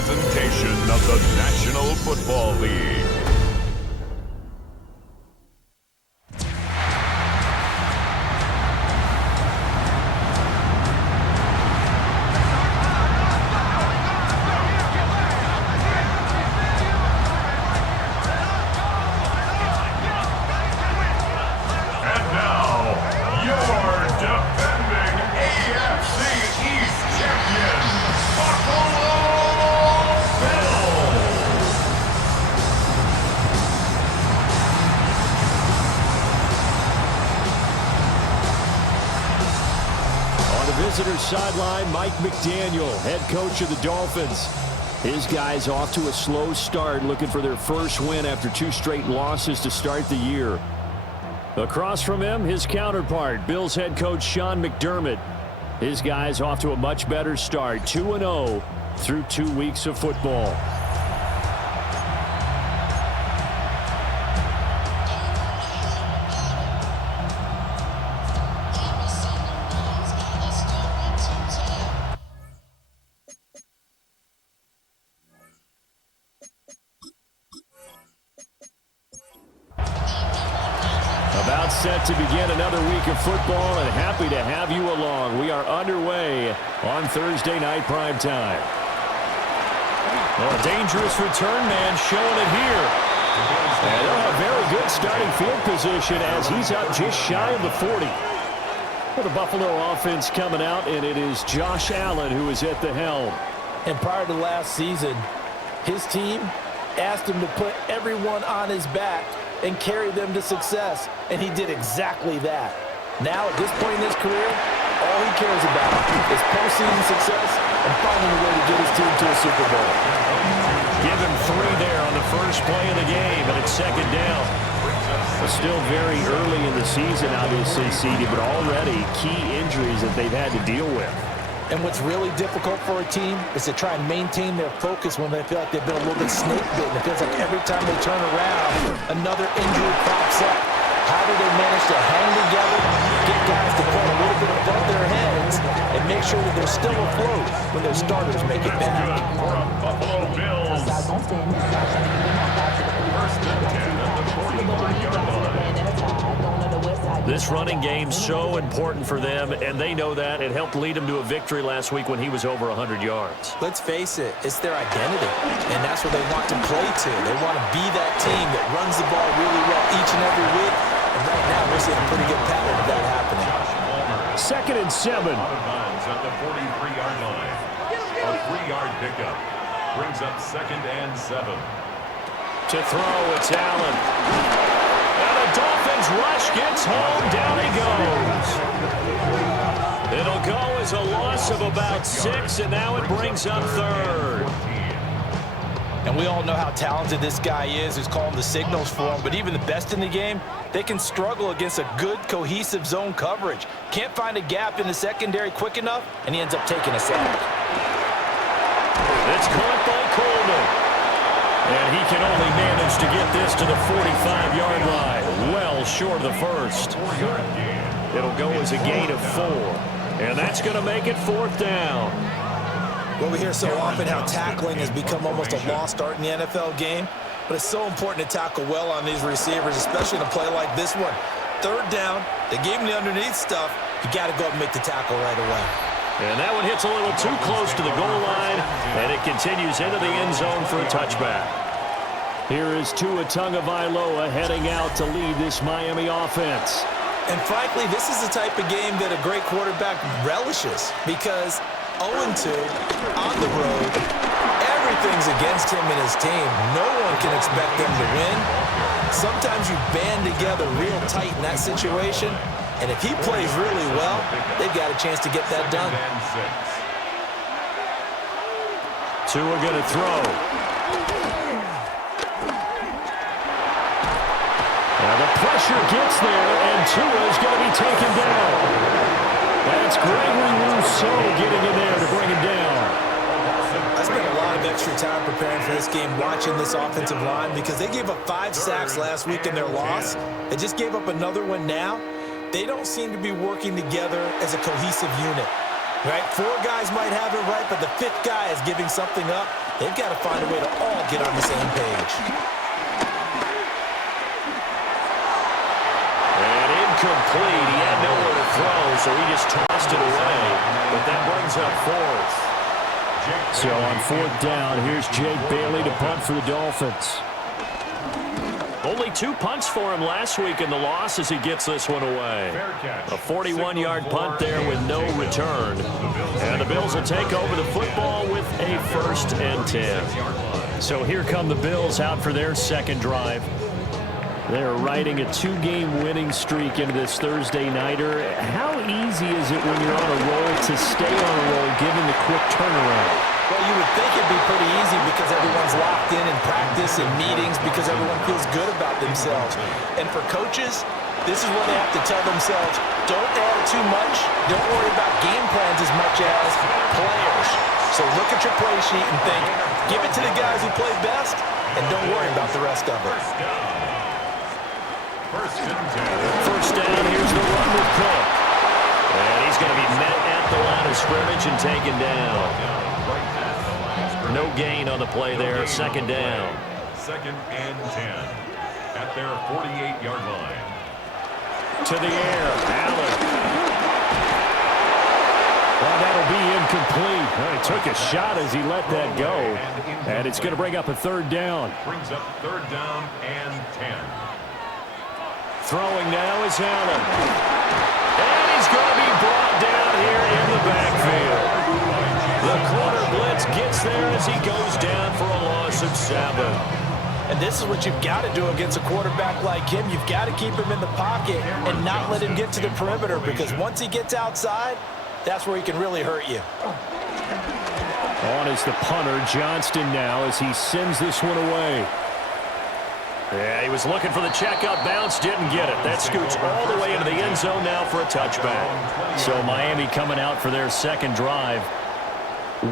presentation of the National Football League. Visitor sideline, Mike McDaniel, head coach of the Dolphins. His guys off to a slow start, looking for their first win after 2 straight losses to start the year. Across from him, his counterpart, Bills head coach Sean McDermott. His guys off to a much better start, 2-0 through 2 weeks of football. About set to begin another week of football, and happy to have you along. We are underway on Thursday night primetime. Well, a dangerous return man showing it here. And they'll have very good starting field position as he's up just shy of the 40. For the Buffalo offense coming out, and it is Josh Allen who is at the helm. And prior to last season, his team asked him to put everyone on his back and carry them to success, and he did exactly that. Now, at this point in his career, all he cares about is postseason success and finding a way to get his team to a Super Bowl. Give him 3 there on the first play of the game, and it's second down. Still very early in the season, obviously, CD, but already key injuries that they've had to deal with. And what's really difficult for a team is to try and maintain their focus when they feel like they've been a little bit snake-bitten. It feels like every time they turn around, another injury pops up. How do they manage to hang together, get guys to play a little bit above their heads, and make sure that they're still afloat when their starters make it back? Buffalo Bills. First and 10 at the 45-yard line. This running game's so important for them, and they know that. It helped lead them to a victory last week when he was over 100 yards. Let's face it, it's their identity, and that's what they want to play to. They want to be that team that runs the ball really well each and every week, and right now we're seeing a pretty good pattern of that happening. Second and 7. Out of bounds at the 43-yard line. A 3-yard pickup brings up second and 7. To throw, it's Allen. And the Dolphins rush gets home. Down he goes. It'll go as a loss of about 6, and now it brings up third. And we all know how talented this guy is who's calling the signals for him, but even the best in the game, they can struggle against a good, cohesive zone coverage. Can't find a gap in the secondary quick enough, and he ends up taking a sack. It's caught by Coleman. And he can only manage to get this to the 45-yard line. Well short of the first. It'll go as a gain of 4. And that's going to make it 4th down. Well, we hear so often how tackling has become almost a lost art in the NFL game. But it's so important to tackle well on these receivers, especially in a play like this one. 3rd down, they gave him the underneath stuff. You got to go up and make the tackle right away. And that one hits a little too close to the goal line, and it continues into the end zone for a touchback. Here is Tua Tagovailoa heading out to lead this Miami offense. And frankly, this is the type of game that a great quarterback relishes because 0-2 on the road, everything's against him and his team. No one can expect them to win. Sometimes you band together real tight in that situation. And if he plays really well, they've got a chance to get that done. Tua going to throw. Now the pressure gets there, and Tua is going to be taken down. That's Gregory Rousseau getting in there to bring him down. I spent a lot of extra time preparing for this game, watching this offensive line, because they gave up 5 sacks last week in their loss. They just gave up another one now. They don't seem to be working together as a cohesive unit, right? 4 guys might have it right, but the 5th guy is giving something up They've got to find a way to all get on the same page. And incomplete. He had nowhere to throw, so he just tossed it away. But that brings up fourth. So on fourth down, here's Jake Bailey to punt for the Dolphins. Only 2 punts for him last week in the loss as he gets this one away. A 41-yard punt there with no return. And the Bills will take over the football with a 1st and 10. So here come the Bills out for their second drive. They're riding a 2-game winning streak into this Thursday nighter. How easy is it when you're on a roll to stay on a roll given the quick turnaround? Well, you would think it'd be pretty easy because everyone's locked in practice and meetings because everyone feels good about themselves. And for coaches, this is where they have to tell themselves, don't add too much. Don't worry about game plans as much as players. So look at your play sheet and think, give it to the guys who play best, and don't worry about the rest of it. First down, here's the run with Cook. And he's going to be met at the line of scrimmage and taken down. No gain on the play there. Second down. 2nd and 10 at their 48-yard line. To the air. Allen. Well, that'll be incomplete. Well, he took a shot as he let that go. And it's going to bring up a 3rd down. Brings up 3rd down and 10. Throwing now is Allen. And he's going to be brought down here in the backfield. The corner blitz gets there as he goes down for a loss of 7. And this is what you've got to do against a quarterback like him. You've got to keep him in the pocket and not let him get to the perimeter because once he gets outside, that's where he can really hurt you. On is the punter, Johnston now as he sends this one away. Yeah, he was looking for the checkup bounce, didn't get it. That scoots all the way into the end zone now for a touchback. So Miami coming out for their second drive.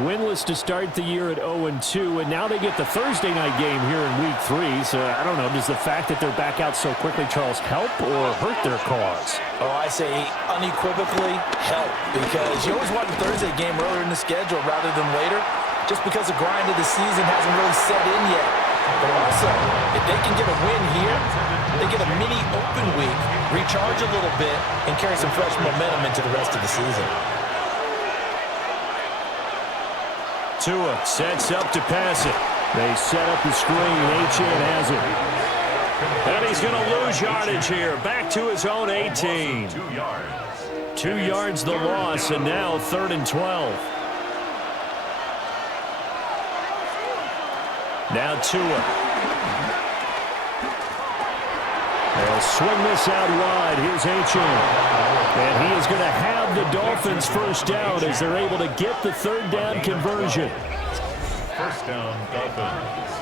Winless to start the year at 0-2, and now they get the Thursday night game here in Week 3. So, I don't know, does the fact that they're back out so quickly, Charles, help or hurt their cause? Oh, I say unequivocally help, because you always want the Thursday game earlier in the schedule rather than later, just because the grind of the season hasn't really set in yet. But also, if they can get a win here, they get a mini open week, recharge a little bit, and carry some fresh momentum into the rest of the season. Tua sets up to pass it. They set up the screen. Achane has it. And he's going to lose yardage here. Back to his own 18. 2 yards. 2 yards the loss, and now 3rd and 12. Now Tua. They'll swing this out wide. Here's Achane. And he is going to have the Dolphins first down as they're able to get the 3rd down conversion. First down, Dolphins.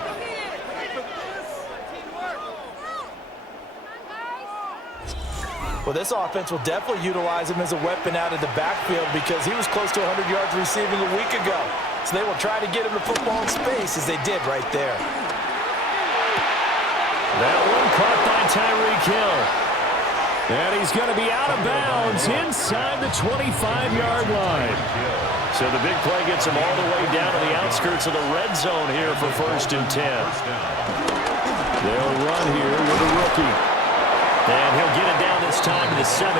Well, this offense will definitely utilize him as a weapon out of the backfield because he was close to 100 yards receiving a week ago. So they will try to get him the football in space as they did right there. That one caught by Tyreek Hill. And he's going to be out of bounds inside the 25-yard line. So the big play gets him all the way down to the outskirts of the red zone here for 1st and 10. They'll run here with a rookie. And he'll get it down this time to the 17.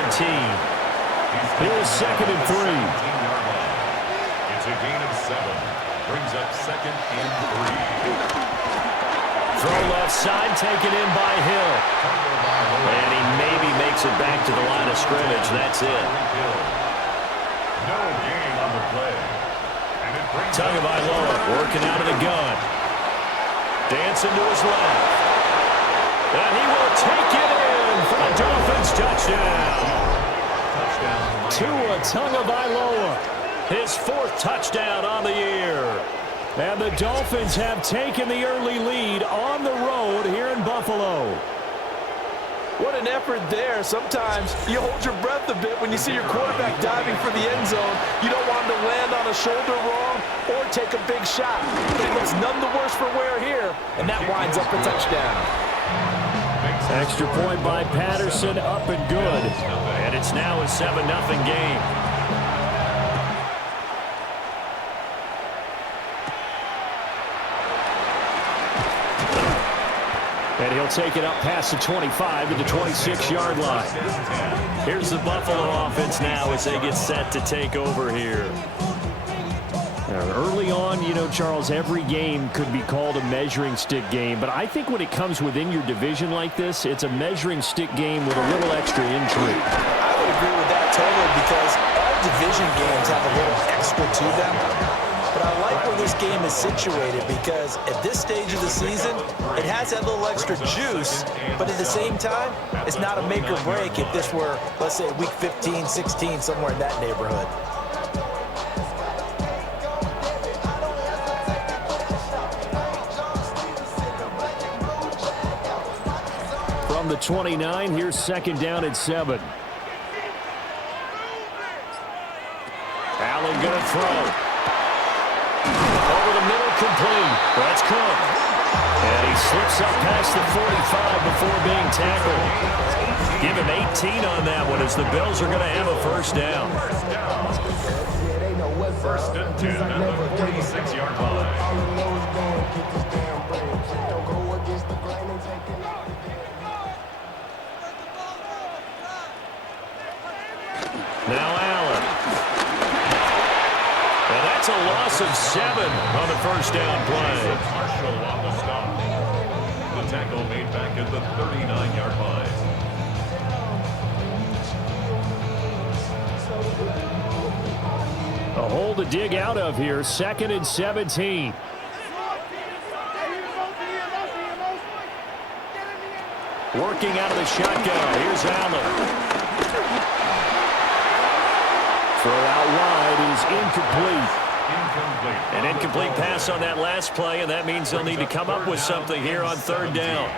Here's 2nd and 3. It's a gain of 7. Brings up 2nd and 3. Throw left side, taken in by Hill. And he maybe makes it back to the line of scrimmage. That's it. No gain on the play. And it brings Tagovailoa working out of the gun. Dancing to his left. And he will take it in for the Dolphins touchdown. Tua Tagovailoa, his 4th touchdown on the year. And the Dolphins have taken the early lead on the road here in Buffalo. What an effort there. Sometimes you hold your breath a bit when you see your quarterback diving for the end zone. You don't want him to land on a shoulder wrong or take a big shot. But it looks none the worse for wear here, and that winds up a touchdown. Extra point by Patterson, up and good. And it's now a 7-0 game. And he'll take it up past the 25 to the 26-yard line. Here's the Buffalo offense now as they get set to take over here. Early on, you know, Charles, every game could be called a measuring stick game. But I think when it comes within your division like this, it's a measuring stick game with a little extra intrigue. I would agree with that totally because all division games have a little extra to them. But I like where this game is situated because at this stage of the season, it has that little extra juice. But at the same time, it's not a make or break if this were, let's say, week 15, 16, somewhere in that neighborhood. From the 29, here's second down at 7. Allen going to throw. Over the middle, complete. That's Cook. And he slips up past the 45 before being tackled. Give him 18 on that one as the Bills are going to have a first down. First and 10 at the 46-yard line. Now Allen. And that's a loss of 7 on the first down play. Marshall on the stop. The tackle made back at the 39-yard line. A hole to dig out of here. Second and 17. Working out of the shotgun. Here's Allen. Throw out wide is incomplete. An incomplete pass on that last play, and that means they'll need to come up with something here on third down.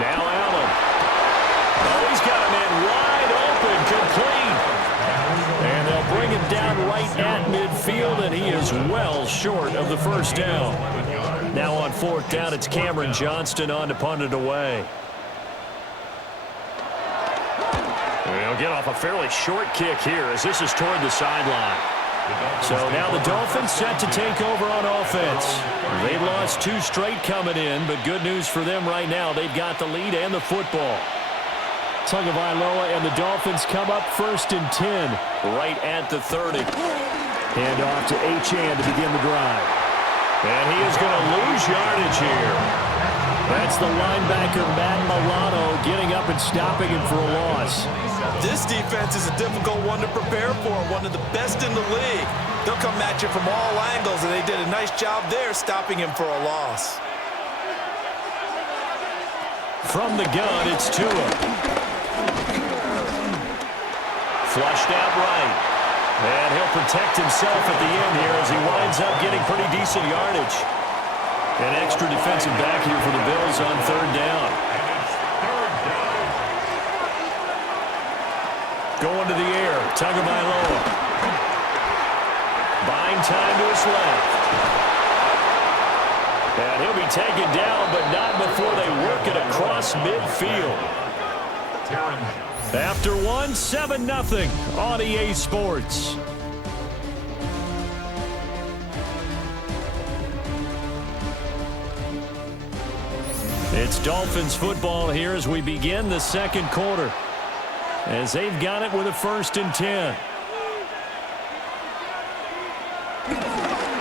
Now Allen. Oh, he's got a man wide open, complete. And they'll bring him down right at midfield, and he is well short of the first down. Now on fourth down, it's Cameron Johnston on to punt it away. They'll get off a fairly short kick here as this is toward the sideline. So now the Dolphins set to take over on offense. They've lost 2 straight coming in, but good news for them right now. They've got the lead and the football. Tagovailoa and the Dolphins come up first and 10 right at the 30. Hand off to Achane to begin the drive. And he is going to lose yardage here. That's the linebacker, Matt Milano, getting up and stopping him for a loss. This defense is a difficult one to prepare for, one of the best in the league. They'll come at you from all angles, and they did a nice job there stopping him for a loss. From the gun, it's Tua. Flushed out right. And he'll protect himself at the end here as he winds up getting pretty decent yardage. An extra defensive back here for the Bills on third down. Going to the air, Tagovailoa. Buying time to his left. And he'll be taken down, but not before they work it across midfield. After one, 7-0 on EA Sports. It's Dolphins football here as we begin the second quarter. As they've got it with a first and 10.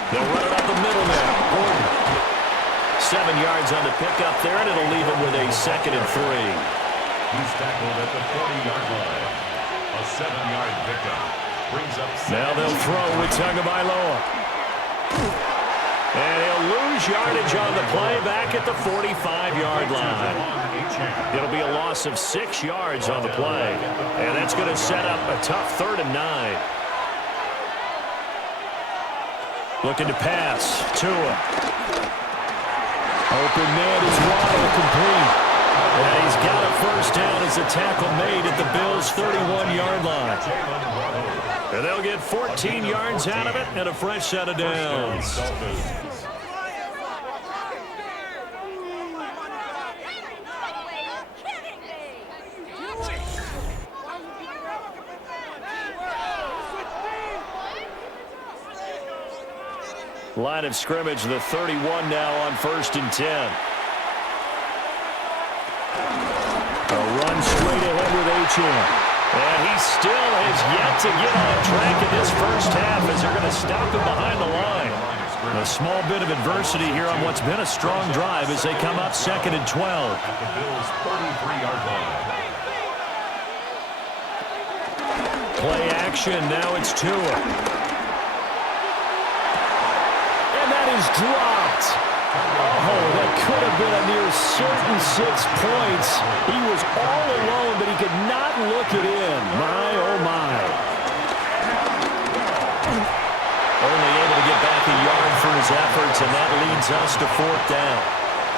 They'll run it up the middle now. Gordon. 7 yards on the pickup there, and it'll leave him with a second and 3. He's tackled at the 40-yard line. A 7-yard pickup. Brings up now they'll throw with Tagovailoa. And he'll lose yardage on the play back at the 45-yard line. It'll be a loss of 6 yards on the play. And that's going to set up a tough 3rd and 9. Looking to pass. Tua. Open man is wide, complete. And he's got a first down as a tackle made at the Bills' 31-yard line. And they'll get 14 yards out of it and a fresh set of downs. Line of scrimmage, the 31 now on 1st and 10. Achane. And he still has yet to get on track in this first half as they're going to stop him behind the line. A small bit of adversity here on what's been a strong drive as they come up 2nd and 12. At the Bills' 33-yard line. Play action. Now it's Tua. And that is dropped. Oh, that could have been a near certain 6 points. He was all alone, but he could not look it in. My, oh, my. Only able to get back a yard for his efforts, and that leads us to 4th down.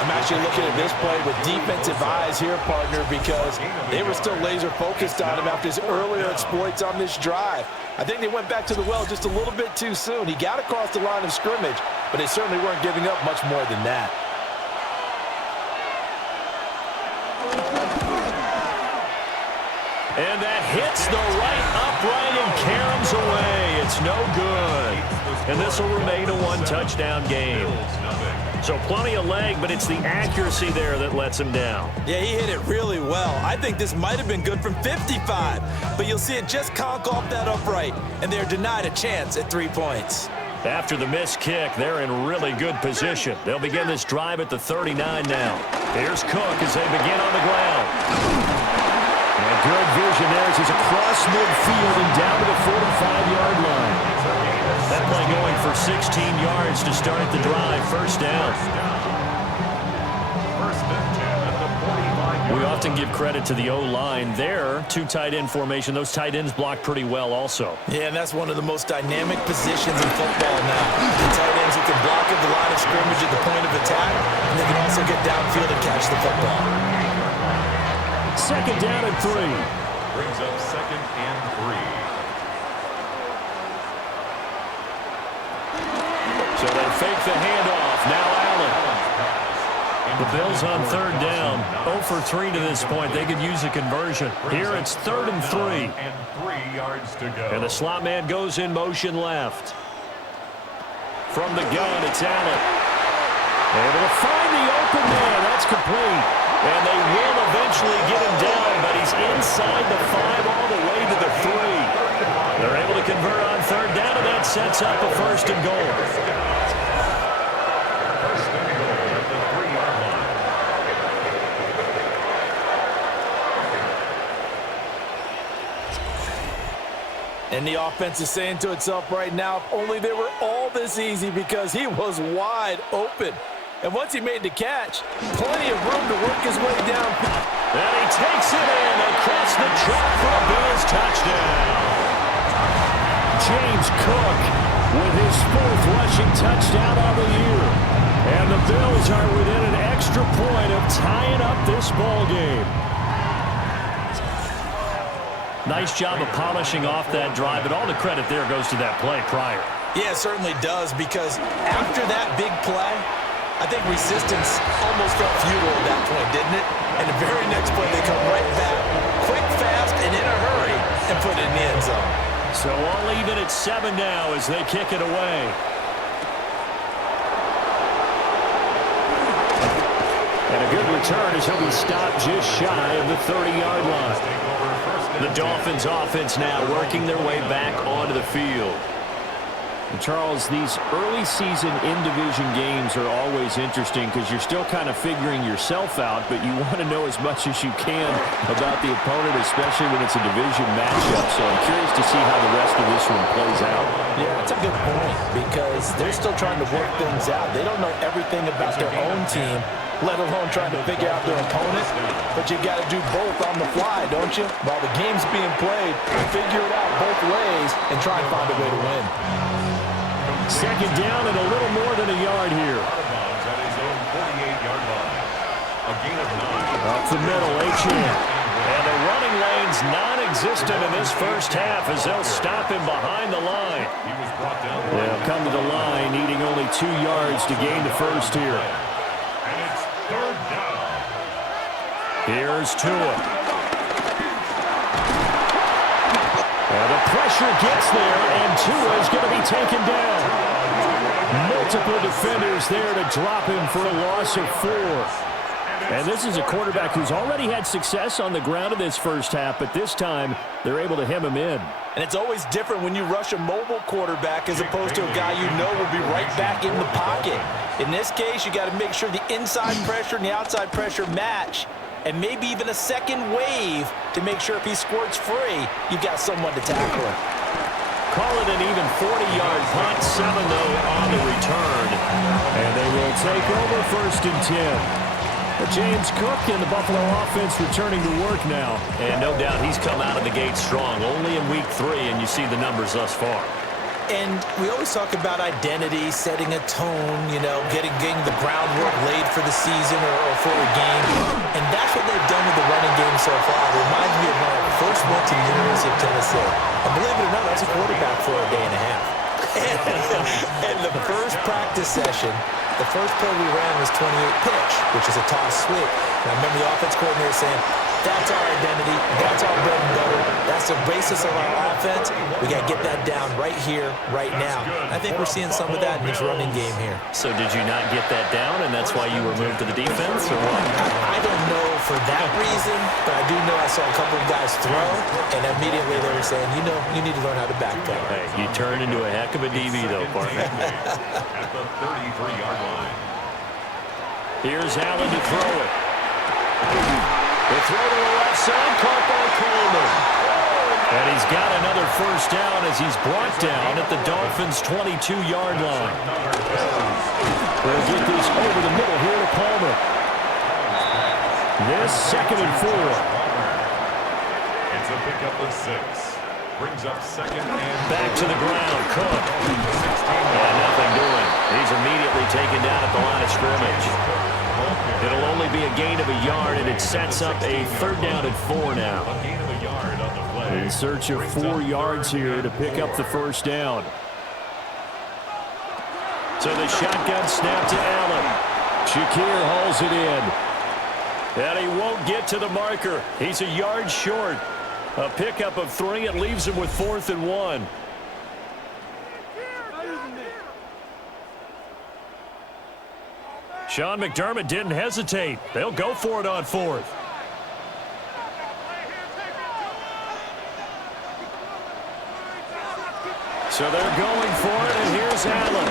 I'm actually looking at this play with defensive eyes here, partner, because they were still laser-focused on him after his earlier exploits on this drive. I think they went back to the well just a little bit too soon. He got across the line of scrimmage, but they certainly weren't giving up much more than that. And that hits the right upright and caroms away. It's no good. And this will remain a one-touchdown game. So plenty of leg, but it's the accuracy there that lets him down. Yeah, he hit it really well. I think this might have been good from 55, but you'll see it just conk off that upright, and they're denied a chance at 3 points. After the missed kick, they're in really good position. They'll begin this drive at the 39 now. Here's Cook as they begin on the ground. And good vision there as he's across midfield and down to the 45-yard line. That play going for 16 yards to start the drive. First down. First and 10 at the 45-yard line. We often give credit to the O-line there. 2 tight end formation. Those tight ends block pretty well also. Yeah, and that's one of the most dynamic positions in football now. The tight ends who can block at the line of scrimmage at the point of attack, and they can also get downfield and catch the football. 2nd down and 3. Brings up 2nd and 3. So they fake the handoff. Now Allen. The Bills on 3rd down. 0 for 3 to this point. They could use a conversion. Here it's 3rd and 3. And 3 yards to go. And the slot man goes in motion left. From the gun, it's Allen. Able to find the open man. That's complete. And they will eventually get him down, but he's inside the 5 all the way to the 3. They're able to convert on 3rd down, and that sets up a 1st and goal. 1st and goal at the 3-yard line. And the offense is saying to itself right now, if only they were all this easy, because he was wide open. And once he made the catch, plenty of room to work his way down. And he takes it in across the track for a Bills touchdown. James Cook with his 4th rushing touchdown of the year. And the Bills are within an extra point of tying up this ball game. Nice job of polishing off that drive, but all the credit there goes to that play prior. Yeah, it certainly does, because after that big play, I think resistance almost felt futile at that point, didn't it? And the very next play, they come right back, quick, fast, and in a hurry, and put it in the end zone. So all even at 7 now as they kick it away. And a good return as he'll be stopped just shy of the 30-yard line. The Dolphins offense now working their way back onto the field. And Charles, these early season in-division games are always interesting because you're still kind of figuring yourself out, but you want to know as much as you can about the opponent, especially when it's a division matchup. So I'm curious to see how the rest of this one plays out. Yeah, that's a good point, because they're still trying to work things out. They don't know everything about their own team, let alone trying to figure out their opponent. But you got to do both on the fly, don't you? While the game's being played, figure it out both ways and try and find a way to win. 2nd down and a little more than a yard here. Out of bounds at his own 48-yard line. A gain of 9. Up the middle, Achane. And the running lane's non-existent in this first half as they'll stop him behind the line. He was brought down. They'll come to the line, needing only 2 yards to gain the first here. And it's 3rd down. Here's Tua. And the pressure gets there, and Tua is going to be taken down. Multiple defenders there to drop him for a loss of 4. And this is a quarterback who's already had success on the ground in this first half, but this time they're able to hem him in. And it's always different when you rush a mobile quarterback as opposed to a guy you know will be right back in the pocket. In this case, you got to make sure the inside pressure and the outside pressure match, and maybe even a second wave to make sure if he squirts free, you've got someone to tackle him. Call it an even 40-yard punt, 7 though on the return. And they will take over 1st and 10. James Cook and the Buffalo offense returning to work now. And no doubt he's come out of the gate strong, only in week 3, and you see the numbers thus far. And we always talk about identity, setting a tone, getting the groundwork laid for the season or for a game. And that's what they've done with the running game so far. It reminds me of when I first went to the University of Tennessee. And believe it or not, I was a quarterback for a day and a half. And the first practice session, the first play we ran was 28 pitch, which is a toss sweep. And I remember the offense coordinator saying, that's our identity, that's our bread and butter, that's the basis of our offense. We got to get that down right here, right now. I think we're seeing some of that in this running game here. So did you not get that down, and that's why you were moved to the defense, or what? I don't know for that reason, but I do know I saw a couple of guys throw, and immediately they were saying, you need to learn how to backpedal. Hey, you turned into a heck of a DB, though, partner. At the 33-yard line. Here's Allen to throw it. The throw to the left side, caught by Coleman. And he's got another first down as he's brought down at the Dolphins' 22-yard line. They'll get this over the middle here to Palmer. This 2nd and 4. It's a pickup of 6. Brings up 2nd and back to the ground. Cook. And nothing doing. He's immediately taken down at the line of scrimmage. It'll only be a gain of a yard, and it sets up a 3rd down and 4 now. a gain of a yard on the play. In search of 4 yards here to pick up the first down. So the shotgun snap to Allen. Shakir hauls it in. And he won't get to the marker. He's a yard short. A pickup of 3. It leaves him with 4th and 1. Sean McDermott didn't hesitate. They'll go for it on 4th. So they're going for it, and here's Allen.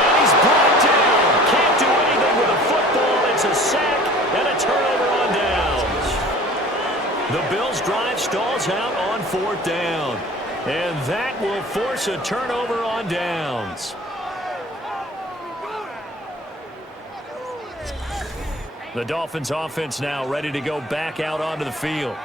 And he's brought down. Can't do anything with a football. It's a sack and a turnover on downs. The Bills' drive stalls out on 4th down. And that will force a turnover on downs. The Dolphins offense now ready to go back out onto the field.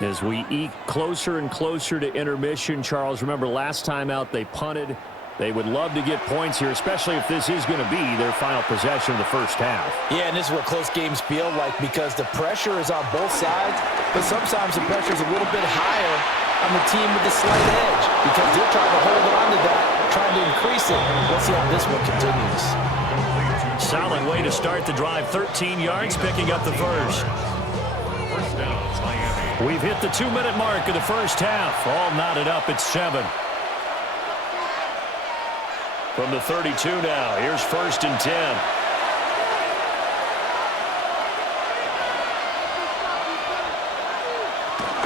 As we eke closer and closer to intermission, Charles, remember last time out they punted. They would love to get points here, especially if this is going to be their final possession of the first half. Yeah, and this is what close games feel like because the pressure is on both sides, but sometimes the pressure is a little bit higher on the team with the slight edge because they're trying to hold on to that, trying to increase it. Let's see how this one continues. Solid way to start the drive. 13 yards, picking up the first. First down, Miami. We've hit the 2-minute mark of the first half. All knotted up at 7. From the 32 now, here's 1st and 10.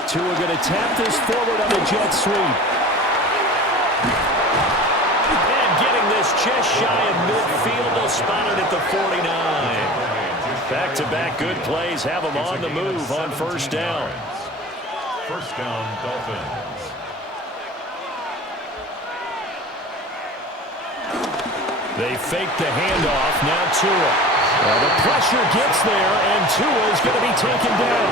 Tua going to tap this forward on the jet sweep. And getting this just shy of midfield. They'll spot it at the 49. Back-to-back good plays have them on the move on first down. First down, Dolphins. They fake the handoff. Now Tua. Well, the pressure gets there, and Tua is going to be taken down.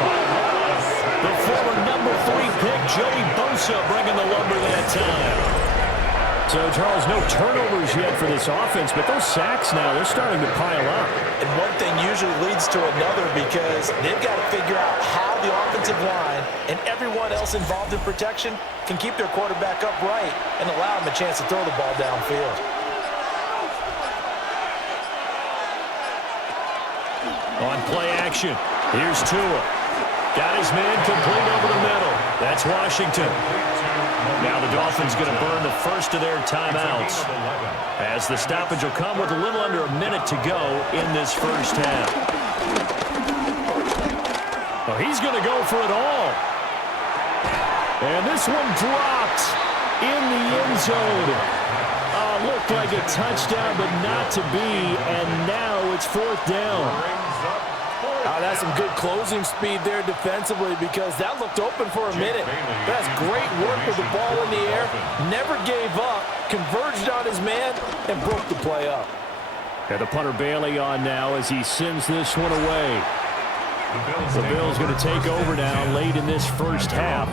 The former number 3 pick, Joey Bosa, bringing the lumber that time. So, Charles, no turnovers yet for this offense, but those sacks now, they're starting to pile up. And one thing usually leads to another because they've got to figure out how the offensive line and everyone else involved in protection can keep their quarterback upright and allow him a chance to throw the ball downfield. On play action, here's Tua. Got his man complete over the middle. That's Washington. Now the Dolphins going to burn the first of their timeouts as the stoppage will come with a little under a minute to go in this first half. Oh, he's going to go for it all. And this one dropped in the end zone. Looked like a touchdown, but not to be. And now it's fourth down. That's some good closing speed there defensively because that looked open for a minute. That's great work with the ball in the air. Never gave up, converged on his man, and broke the play up. And the punter Bailey on now as he sends this one away. The Bills going to take over now late in this first half.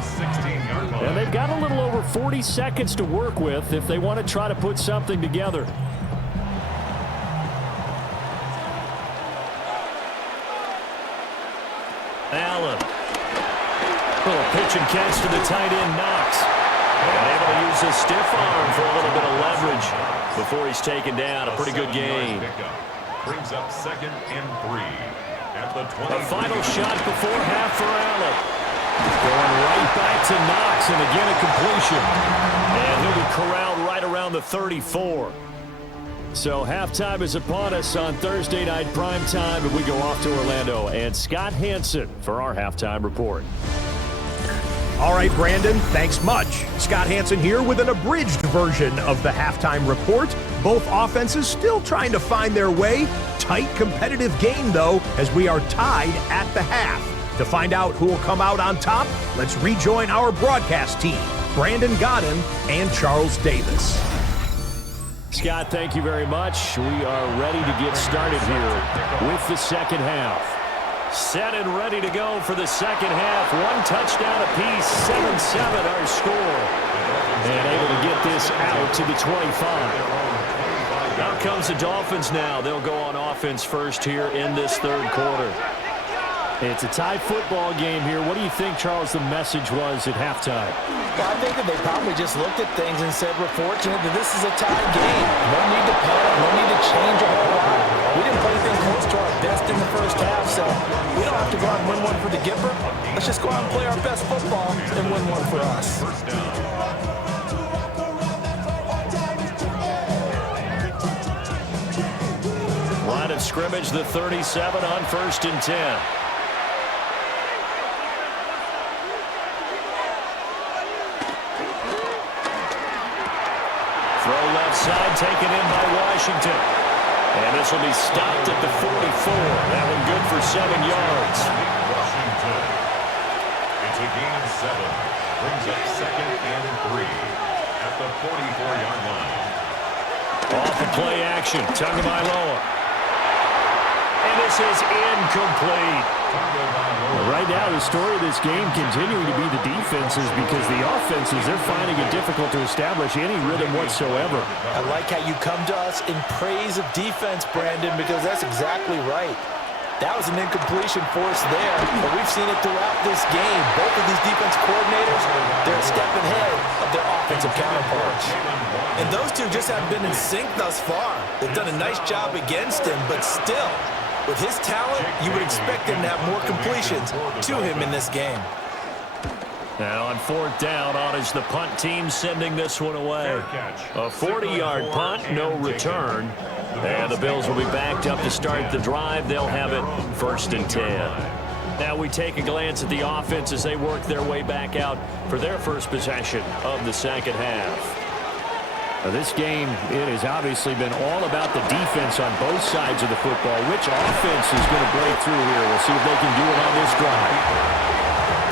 And they've got a little over 40 seconds to work with if they want to try to put something together. Allen. Little pitch and catch to the tight end, Knox. And able to use his stiff arm for a little bit of leverage before he's taken down. A pretty good game. Brings up 2nd and 3 at the 20. A final shot before half for Allen. Going right back to Knox, and again a completion. And he'll be corralled right around the 34. So halftime is upon us on Thursday night primetime, and we go off to Orlando. And Scott Hansen for our halftime report. All right, Brandon, thanks much. Scott Hansen here with an abridged version of the halftime report. Both offenses still trying to find their way. Tight, competitive game, though, as we are tied at the half. To find out who will come out on top, let's rejoin our broadcast team, Brandon Godden and Charles Davis. Scott, thank you very much. We are ready to get started here with the second half. Set and ready to go for the second half. One touchdown apiece, 7-7 our score. And able to get this out to the 25. Out comes the Dolphins now. They'll go on offense first here in this third quarter. It's a tie football game here. What do you think, Charles, the message was at halftime? Well, I think that they probably just looked at things and said, we're fortunate that this is a tie game. No need to panic. No need to change a whole lot. We didn't play anything close to our best in the first half, so we don't have to go out and win one for the Gipper. Let's just go out and play our best football and win one for us. Line of scrimmage, the 37 on 1st and 10. Throw left side, taken in by Washington. And this will be stopped at the 44. That one good for 7 yards. Washington. It's a gain of 7. Brings up 2nd and 3 at the 44-yard line. Off the play action, Tagovailoa. And this is incomplete. Right now, the story of this game continuing to be the defenses because the offenses, they're finding it difficult to establish any rhythm whatsoever. I like how you come to us in praise of defense, Brandon, because that's exactly right. That was an incompletion for us there, but we've seen it throughout this game. Both of these defense coordinators, they're a step ahead of their offensive counterparts. And those two just haven't been in sync thus far. They've done a nice job against him, but still, with his talent, you would expect him to have more completions to him in this game. Now on 4th down, on is the punt team sending this one away. A 40-yard punt, no return. And the Bills will be backed up to start the drive. They'll have it 1st and 10. Now we take a glance at the offense as they work their way back out for their first possession of the second half. This game, it has obviously been all about the defense on both sides of the football. Which offense is going to break through here? We'll see if they can do it on this drive.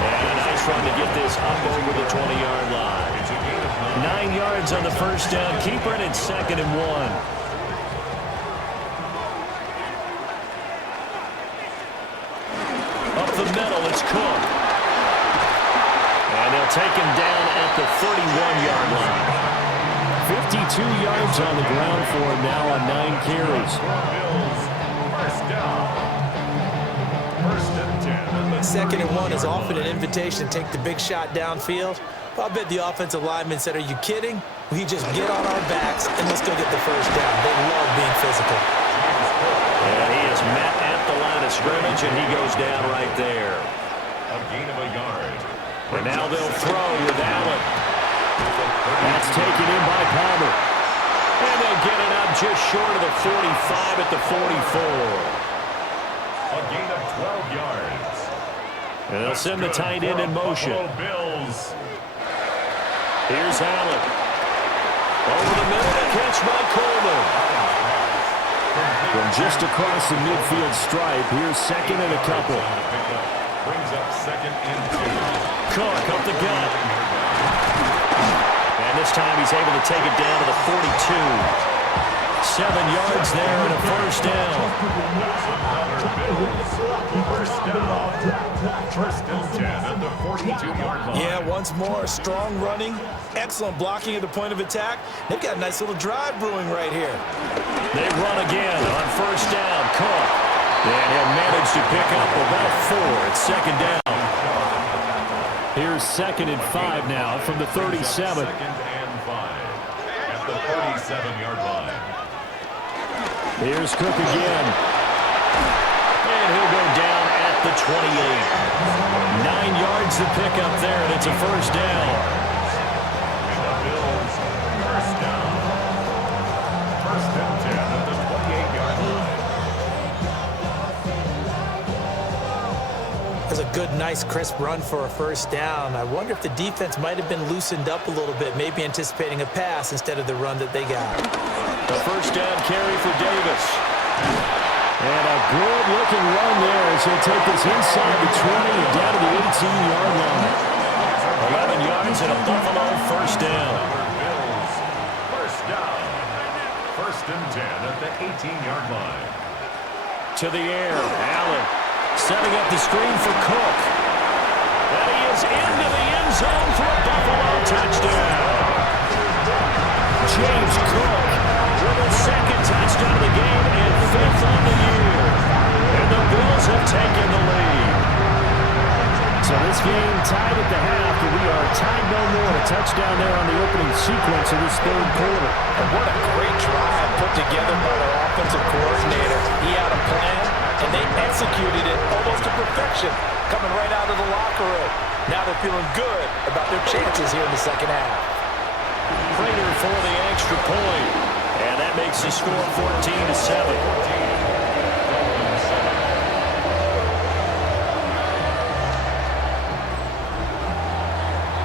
And a nice run to get this up over the 20-yard line. 9 yards on the first down. Keeper it at 2nd and 1. The middle, it's Cook. And they'll take him down at the 31-yard line. 52 yards on the ground for him now on 9 carries. First down. 1st and 10. 2nd and 1 is often an invitation to take the big shot downfield. But I bet the offensive lineman said, are you kidding? We just get on our backs and let's go get the first down. They love being physical. And he is met at the line of scrimmage, and he goes down right there. A gain of a yard. And now they'll throw with Allen. That's taken in by Palmer. And they'll get it up just short of the 45 at the 44. A gain of 12 yards. And they'll send the tight end in motion. Bills. Here's Allen. Over the middle, a catch by Coleman. From just across the midfield stripe, here's second and a couple. Brings up second and 2. Cook up the gut. And this time he's able to take it down to the 42. 7 yards there and a first down. First and 10 at the 42-yard line. Yeah, once more, strong running, excellent blocking at the point of attack. They've got a nice little drive brewing right here. They run again on first down. Cook. And he'll manage to pick up about 4. It's second down. Here's second and 5 now from the 37. Second and 5 at the 37-yard line. Here's Cook again. And he'll go down at the 28. 9 yards to pick up there, and it's a first down. And the Bills, first down. First and 10 at the 28-yard line. That's a good, nice, crisp run for a first down. I wonder if the defense might have been loosened up a little bit, maybe anticipating a pass instead of the run that they got. The first down carry for Davis. And a good-looking run there as he'll take this inside the 20 and down to the 18-yard line. 11 yards and a Buffalo first down. Bills, first down. First and 10 at the 18-yard line. To the air, Allen setting up the screen for Cook. And he is into the end zone for a Buffalo touchdown. James Cook with a second touchdown of the game and 5th on the year. And the Bills have taken the lead. So this game tied at the half, but we are tied no more. A touchdown there on the opening sequence of this third quarter. And what a great drive put together by their offensive coordinator. He had a plan, and they executed it almost to perfection, coming right out of the locker room. Now they're feeling good about their chances here in the second half. Prater for the extra point. And that makes the score 14-7.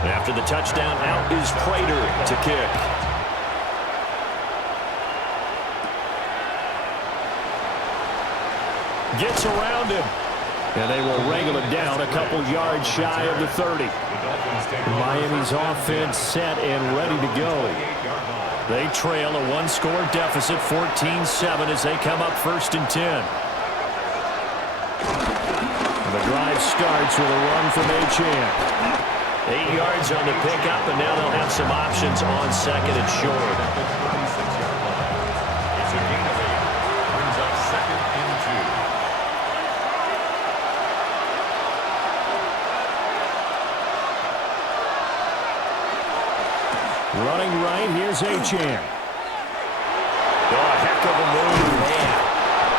After the touchdown, out is Prater to kick. Gets around him. And they will wrangle it down a couple yards shy of the 30. Miami's offense set and ready to go. They trail a 1-score deficit, 14-7, as they come up first and 10. The drive starts with a run from Achane. 8 yards on the pickup, and now they'll have some options on second and short. It's a gain of 8. Brings up second and 2. Running right, here's Achane. Oh, a heck of a move, man.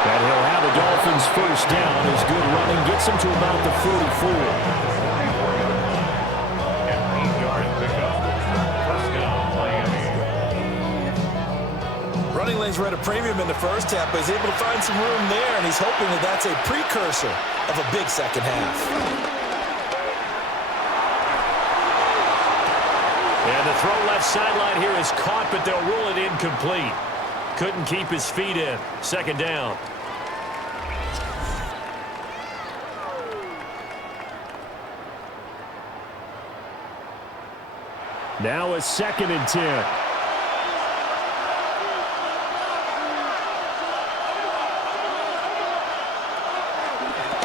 And he'll have the Dolphins first down. His good running gets him to about the 44. Running lanes were at a premium in the first half, but he's able to find some room there, and he's hoping that that's a precursor of a big second half. And the throw left sideline here is caught, but they'll rule it incomplete. Couldn't keep his feet in. Second down. Now a second and 10.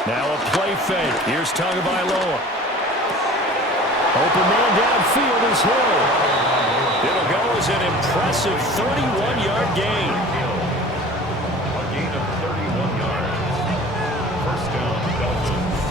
Now a play fake. Here's Tagovailoa. Open man downfield is Hill. It'll go as an impressive 31-yard gain. A gain of 31 yards. First down, Dolphins.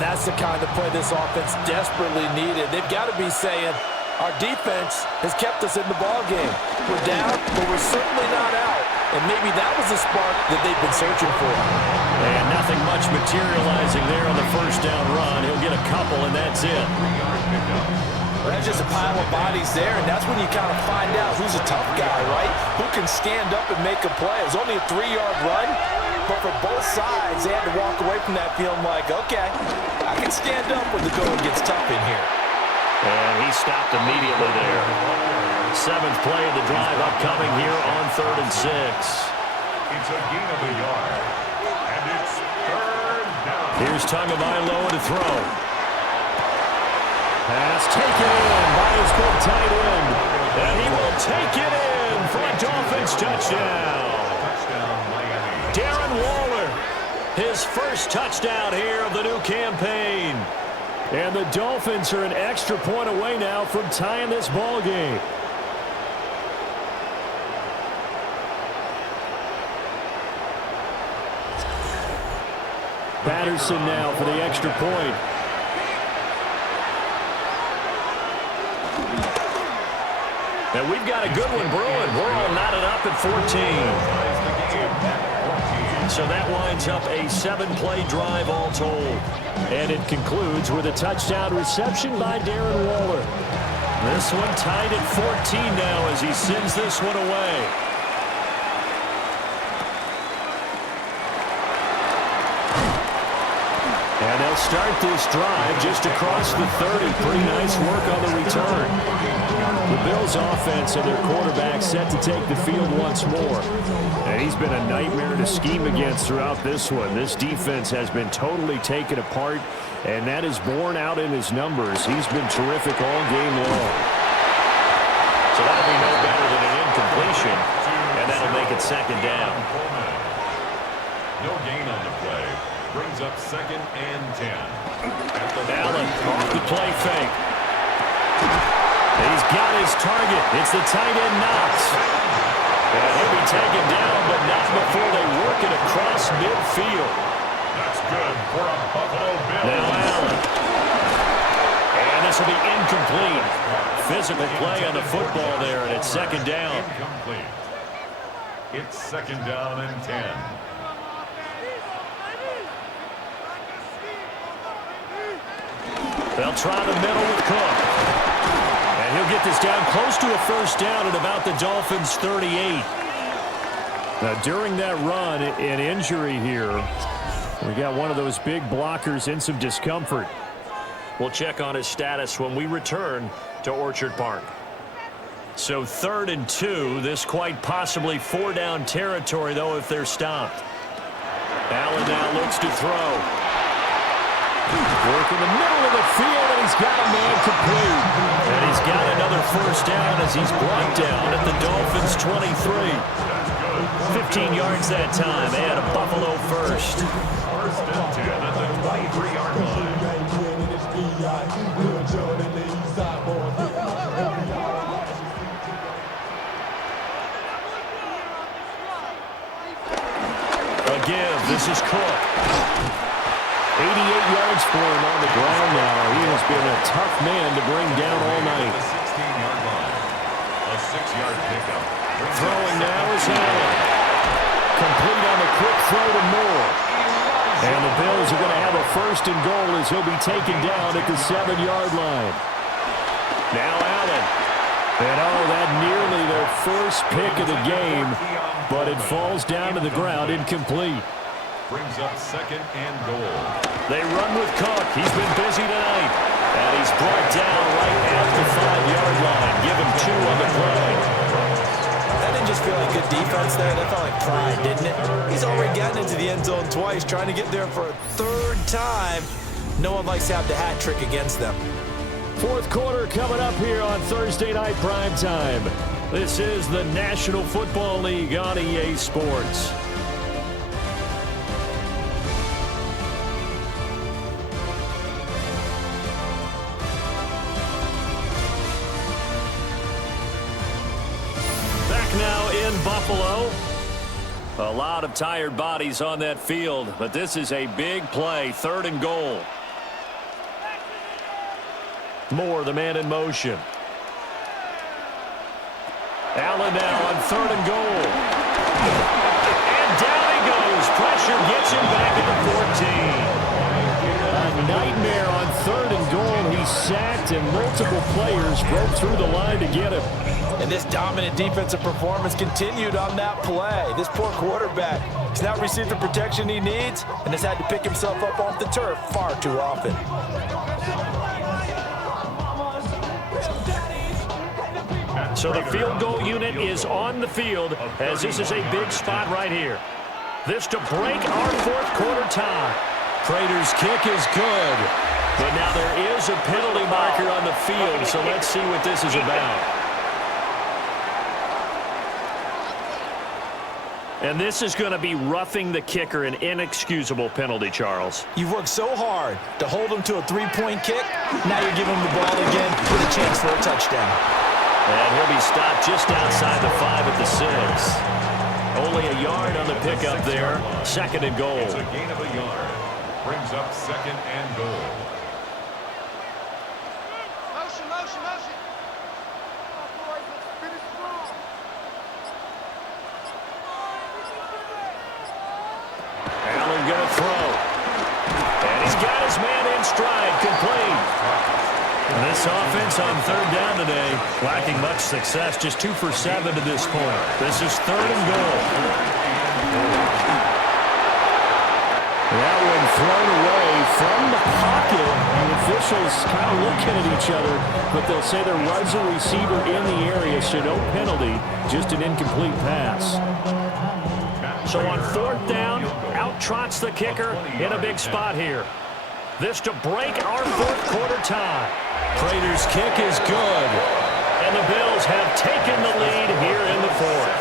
That's the kind of play this offense desperately needed. They've got to be saying, our defense has kept us in the ballgame. We're down, but we're certainly not out. And maybe that was the spark that they've been searching for. And nothing much materializing there on the first down run. He'll get a couple, and that's it. 3-yard pickup. Well, that's just a pile of bodies there, and that's when you kind of find out who's a tough guy, right? Who can stand up and make a play. It was only a 3-yard run, but for both sides, they had to walk away from that feeling like, okay, I can stand up when the going gets tough in here. And he stopped immediately there. 7th play of the drive upcoming here on 3rd and 6. It's a gain of a yard, and it's 3rd down. Here's Tagovailoa to throw. Pass taken in by his big tight end. And he will take it in for a Dolphins touchdown. Touchdown, Miami. Darren Waller, his first touchdown here of the new campaign. And the Dolphins are an extra point away now from tying this ball game. Patterson now for the extra point. And we've got a good one brewing. We're all knotted up at 14. So that winds up a 7-play drive all told. And it concludes with a touchdown reception by Darren Waller. This one tied at 14 now as he sends this one away. And they'll start this drive just across the 30. Pretty nice work on the return. The Bills' offense and their quarterback set to take the field once more. And he's been a nightmare to scheme against throughout this one. This defense has been totally taken apart, and that is borne out in his numbers. He's been terrific all game long. So that'll be no better than an incompletion, and that'll make it 2nd down. No gain on the play. Brings up 2nd and 10. Allen off the play fake. He's got his target. It's the tight end Knox. And he'll be taken down, but not before they work it across midfield. That's good for a Buffalo Bill. Now Allen. And this will be incomplete. Physical play on the football there, and it's 2nd down. Incomplete. It's 2nd down and 10. They'll try the middle with Cook. And he'll get this down close to a 1st down at about the Dolphins' 38. Now, during that run, an injury here. We got one of those big blockers in some discomfort. We'll check on his status when we return to Orchard Park. So 3rd and 2. This quite possibly 4-down territory, though, if they're stopped. Allen now looks to throw. Work in the middle of the field, and he's got a man complete. And he's got another 1st down as he's brought down at the Dolphins' 23. 15 yards that time, and a Buffalo first. 1st and 10 at the 23-yard line. A give, this is Cook. 88 yards for him on the ground now. He has been a tough man to bring down all night. The 16-yard line. A 6-yard pickup. Throwing now is Allen. Complete on the quick throw to Moore. And the Bills are going to have a 1st and goal as he'll be taken down at the 7-yard line. Now Allen. And that nearly their first pick of the game, but it falls down to the ground incomplete. Brings up 2nd and goal. They run with Cook. He's been busy tonight. And he's brought down right at the 5-yard line. Give him 2 on the play. That didn't just feel like good defense there. That felt like pride, didn't it? He's already gotten into the end zone twice, trying to get there for a 3rd time. No one likes to have the hat trick against them. 4th quarter coming up here on Thursday Night Prime Time. This is the National Football League on EA Sports. Now in Buffalo. A lot of tired bodies on that field, but this is a big play, 3rd and goal. Moore, the man in motion. Allen now on 3rd and goal. And down he goes. Pressure gets him back at the 14. A nightmare on 3rd and goal. He sacked, and multiple players broke through the line to get him. And this dominant defensive performance continued on that play. This poor quarterback has not received the protection he needs and has had to pick himself up off the turf far too often. So the field goal unit is on the field as this is a big spot right here. This to break our fourth quarter tie. Prater's kick is good. But now there is a penalty marker on the field, so let's see what this is about. And this is going to be roughing the kicker, an inexcusable penalty, Charles. You've worked so hard to hold him to a three-point kick. Now you're giving him the ball again with a chance for a touchdown. And he'll be stopped just outside the 5 at the 6. Only a yard on the pickup there. 2nd and goal. It's a gain of a yard. Brings up 2nd and goal. Motion, motion, motion. Allen going to throw. And he's got his man in stride, complete. And this offense on 3rd down today, lacking much success, just 2 for 7 to this point. This is 3rd and goal. That one thrown away from the pocket. The officials kind of looking at each other, but they'll say there was a receiver in the area, so no penalty, just an incomplete pass. So on 4th down, out trots the kicker in a big spot here. This to break our 4th quarter tie. Prater's kick is good. And the Bills have taken the lead here in the 4th.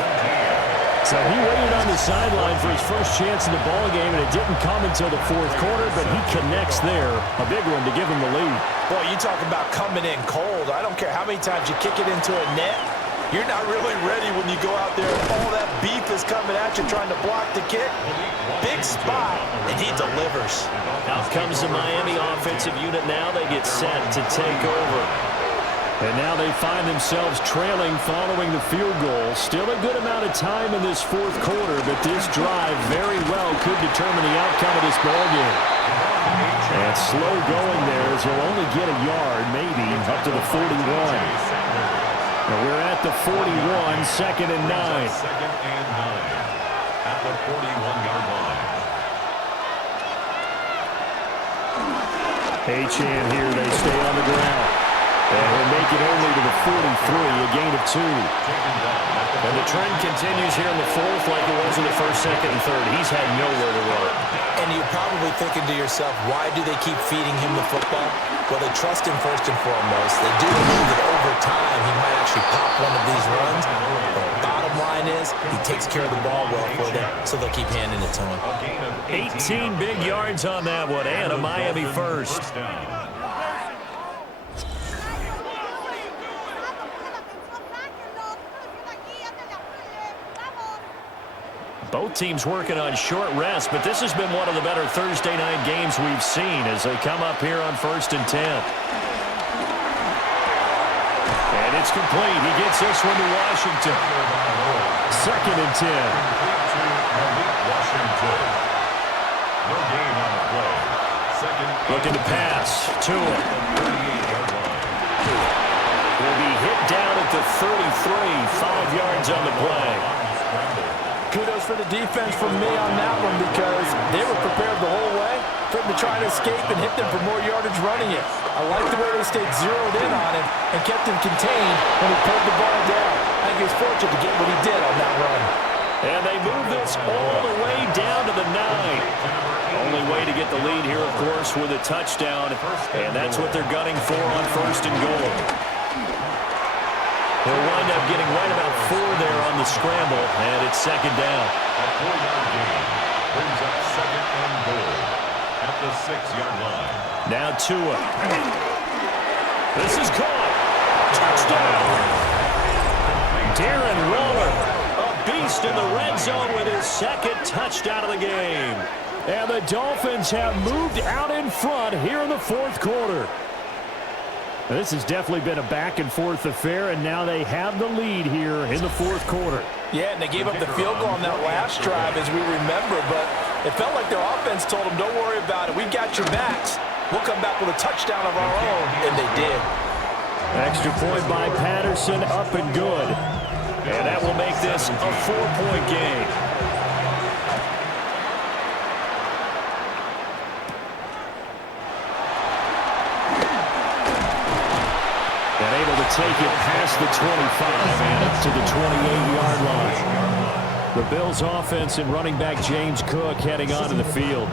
So he waited on the sideline for his first chance in the ballgame, and it didn't come until the 4th quarter, but he connects there. A big one to give him the lead. Boy, you talk about coming in cold. I don't care how many times you kick it into a net. You're not really ready when you go out there and all that beef is coming at you trying to block the kick. Big spot, and he delivers. Out comes the Miami offensive unit now. They get set to take over. And now they find themselves trailing following the field goal. Still a good amount of time in this 4th quarter, but this drive very well could determine the outcome of this ballgame. And slow going there as he'll only get a yard, maybe, up to the 41. And we're at the 41, 2nd and 9. 2nd and 9 at the 41-yard line. Achane here, they stay on the ground. And he'll make it only to the 43, a gain of 2. And the trend continues here in the 4th like it was in the 1st, 2nd, and 3rd. He's had nowhere to run. And you're probably thinking to yourself, why do they keep feeding him the football? Well, they trust him first and foremost. They do believe that over time he might actually pop one of these runs. But the bottom line is he takes care of the ball well for them, so they'll keep handing it to him. 18 big yards on that one, and a Miami first. Both teams working on short rest, but this has been one of the better Thursday night games we've seen as they come up here on 1st and 10. And it's complete. He gets this one to Washington. 2nd and 10. Washington. No gain on the play. 2nd. Looking to pass to him. 38-yard line. Will be hit down at the 33. 5 yards on the play. Kudos for the defense from me on that one because they were prepared the whole way for him to try to escape and hit them for more yardage running it. I like the way they stayed zeroed in on him and kept him contained when he pulled the ball down. I think he was fortunate to get what he did on that run. And they move this all the way down to the 9. Only way to get the lead here, of course, with a touchdown. And that's what they're gunning for on 1st and goal. He'll wind up getting right about 4 there on the scramble, and it's 2nd down. A 4-yard gain brings up 2nd and goal at the 6-yard line. Now Tua. This is caught. Touchdown. Darren Waller, a beast in the red zone with his 2nd touchdown of the game. And the Dolphins have moved out in front here in the 4th quarter. This has definitely been a back-and-forth affair, and now they have the lead here in the 4th quarter. Yeah, and they gave up the field goal on that last drive, as we remember, but it felt like their offense told them, don't worry about it, we got your backs. We'll come back with a touchdown of our own, and they did. Extra point by Patterson, up and good. And that will make this a 4-point game. And able to take it past the 25 and up to the 28-yard line. The Bills' offense and running back James Cook heading onto the field.